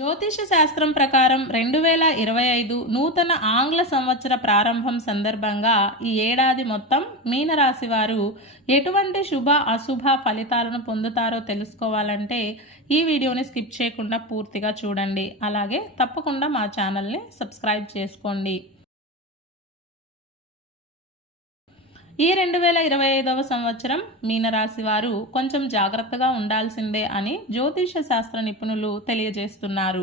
జ్యోతిష శాస్త్రం ప్రకారం 2025 నూతన ఆంగ్ల సంవత్సర ప్రారంభం సందర్భంగా ఈ ఏడాది మొత్తం మీనరాశి వారు ఎటువంటి శుభ అశుభ ఫలితాలను పొందుతారో తెలుసుకోవాలంటే ఈ వీడియోని స్కిప్ చేయకుండా పూర్తిగా చూడండి. అలాగే తప్పకుండా మా ఛానల్ని సబ్స్క్రైబ్ చేసుకోండి. ఈ 2025వ సంవత్సరం మీనరాశి వారు కొంచెం జాగ్రత్తగా ఉండాల్సిందే అని జ్యోతిష శాస్త్ర నిపుణులు తెలియజేస్తున్నారు.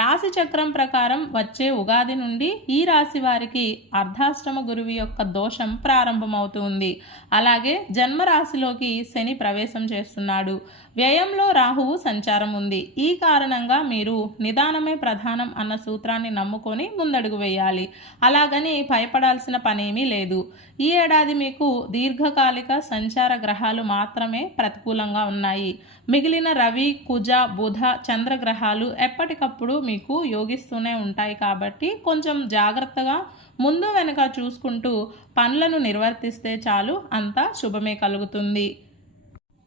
రాశి చక్రం ప్రకారం వచ్చే ఉగాది నుండి ఈ రాశి వారికి అర్ధాష్టమ గురువు యొక్క దోషం ప్రారంభమవుతుంది. అలాగే జన్మరాశిలోకి శని ప్రవేశం చేస్తున్నాడు. వ్యయంలో రాహువు సంచారం ఉంది. ఈ కారణంగా మీరు నిదానమే ప్రధానం అన్న సూత్రాన్ని నమ్ముకొని ముందడుగు వేయాలి. అలాగని భయపడాల్సిన పనేమీ లేదు. ఈ ఏడాది మీకు దీర్ఘకాలిక సంచార గ్రహాలు మాత్రమే ప్రతికూలంగా ఉన్నాయి. మిగిలిన రవి, కుజ, బుధ, చంద్రగ్రహాలు ఎప్పటికప్పుడు మీకు యోగిస్తూనే ఉంటాయి. కాబట్టి కొంచెం జాగ్రత్తగా ముందు వెనుక చూసుకుంటూ పనులను నిర్వర్తిస్తే చాలు, అంతా శుభమే కలుగుతుంది.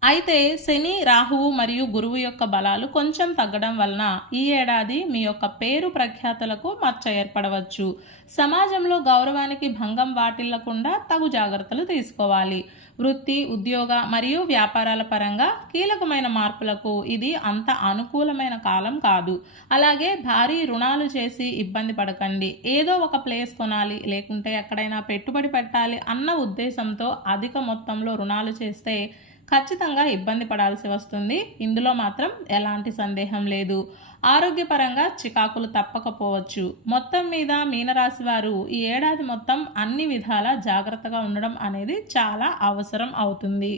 అయితే శని, రాహువు మరియు గురువు యొక్క బలాలు కొంచెం తగ్గడం వలన ఈ ఏడాది మీ యొక్క పేరు ప్రఖ్యాతలకు మచ్చ ఏర్పడవచ్చు. సమాజంలో గౌరవానికి భంగం వాటిల్లకుండా తగు జాగ్రత్తలు తీసుకోవాలి. వృత్తి, ఉద్యోగ మరియు వ్యాపారాల పరంగా కీలకమైన మార్పులకు ఇది అంత అనుకూలమైన కాలం కాదు. అలాగే భారీ రుణాలు చేసి ఇబ్బంది పడకండి. ఏదో ఒక ప్లేస్ కొనాలి, లేకుంటే ఎక్కడైనా పెట్టుబడి పెట్టాలి అన్న ఉద్దేశంతో అధిక మొత్తంలో రుణాలు చేస్తే ఖచ్చితంగా ఇబ్బంది పడాల్సి వస్తుంది. ఇందులో మాత్రం ఎలాంటి సందేహం లేదు. ఆరోగ్యపరంగా చికాకులు తప్పకపోవచ్చు. మొత్తం మీద మీనరాశి వారు ఈ ఏడాది మొత్తం అన్ని విధాల జాగ్రత్తగా ఉండడం అనేది చాలా అవసరం అవుతుంది.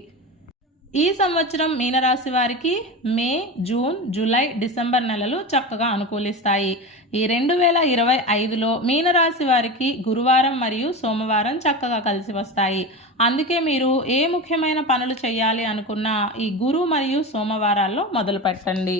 ఈ సంవత్సరం మీనరాశి వారికి మే, జూన్, జూలై, డిసెంబర్ నెలలు చక్కగా అనుకూలిస్తాయి. ఈ 2025లో మీనరాశి వారికి గురువారం మరియు సోమవారం చక్కగా కలిసి వస్తాయి. అందుకే మీరు ఏ ముఖ్యమైన పనులు చేయాలి అనుకున్నా ఈ గురు మరియు సోమవారాల్లో మొదలు పెట్టండి.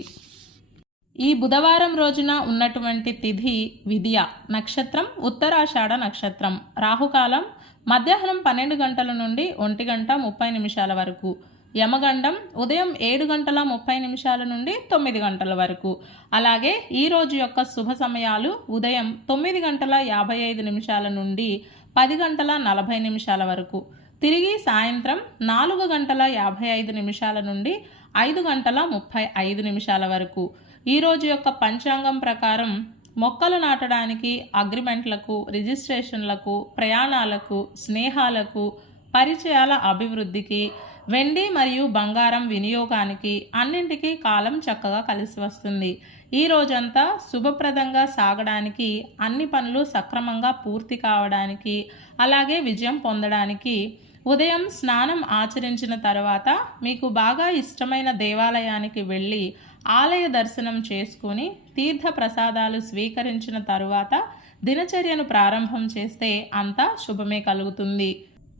ఈ బుధవారం రోజున ఉన్నటువంటి తిథి విద్య, నక్షత్రం ఉత్తరాషాఢ నక్షత్రం, రాహుకాలం మధ్యాహ్నం 12 గంటల నుండి 1 గంట 30 నిమిషాల వరకు, యమగండం ఉదయం 7 గంటల 30 నిమిషాల నుండి 9 గంటల వరకు. అలాగే ఈ రోజు యొక్క శుభ సమయాలు ఉదయం 9 గంటల 55 నిమిషాల నుండి 10 గంటల 40 నిమిషాల వరకు, తిరిగి సాయంత్రం 4 గంటల 55 నిమిషాల నుండి 5 గంటల 35 నిమిషాల వరకు. ఈ రోజు యొక్క పంచాంగం ప్రకారం మొక్కలు నాటడానికి, అగ్రిమెంట్లకు, రిజిస్ట్రేషన్లకు, ప్రయాణాలకు, స్నేహాలకు, పరిచయాల అభివృద్ధికి, వెండి మరియు బంగారం వినియోగానికి అన్నింటికీ కాలం చక్కగా కలిసి వస్తుంది. ఈ రోజంతా శుభప్రదంగా సాగడానికి, అన్ని పనులు సక్రమంగా పూర్తి కావడానికి, అలాగే విజయం పొందడానికి ఉదయం స్నానం ఆచరించిన తర్వాత మీకు బాగా ఇష్టమైన దేవాలయానికి వెళ్ళి ఆలయ దర్శనం చేసుకుని తీర్థ ప్రసాదాలు స్వీకరించిన తరువాత దినచర్యను ప్రారంభం చేస్తే అంతా శుభమే కలుగుతుంది.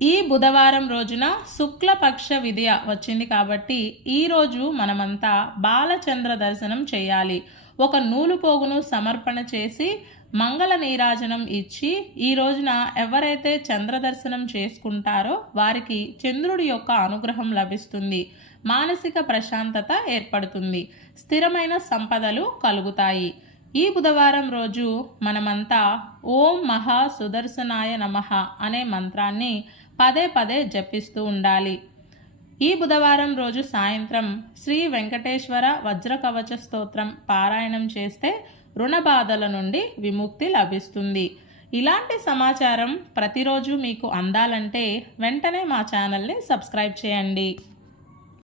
ఈ బుధవారం రోజున శుక్లపక్ష విద్య వచ్చింది కాబట్టి ఈరోజు మనమంతా బాలచంద్ర దర్శనం చేయాలి. ఒక నూలు పోగును సమర్పణ చేసి మంగళ నీరాజనం ఇచ్చి ఈ రోజున ఎవరైతే చంద్ర దర్శనం చేసుకుంటారో వారికి చంద్రుడి యొక్క అనుగ్రహం లభిస్తుంది. మానసిక ప్రశాంతత ఏర్పడుతుంది. స్థిరమైన సంపదలు కలుగుతాయి. ఈ బుధవారం రోజు మనమంతా ఓం మహా సుదర్శనాయ నమః అనే మంత్రాన్ని పదే పదే జపిస్తూ ఉండాలి. ఈ బుధవారం రోజు సాయంత్రం శ్రీ వెంకటేశ్వర వజ్రకవచ స్తోత్రం పారాయణం చేస్తే రుణ బాధల నుండి విముక్తి లభిస్తుంది. ఇలాంటి సమాచారం ప్రతిరోజు మీకు అందాలంటే వెంటనే మా ఛానల్ని సబ్స్క్రైబ్ చేయండి.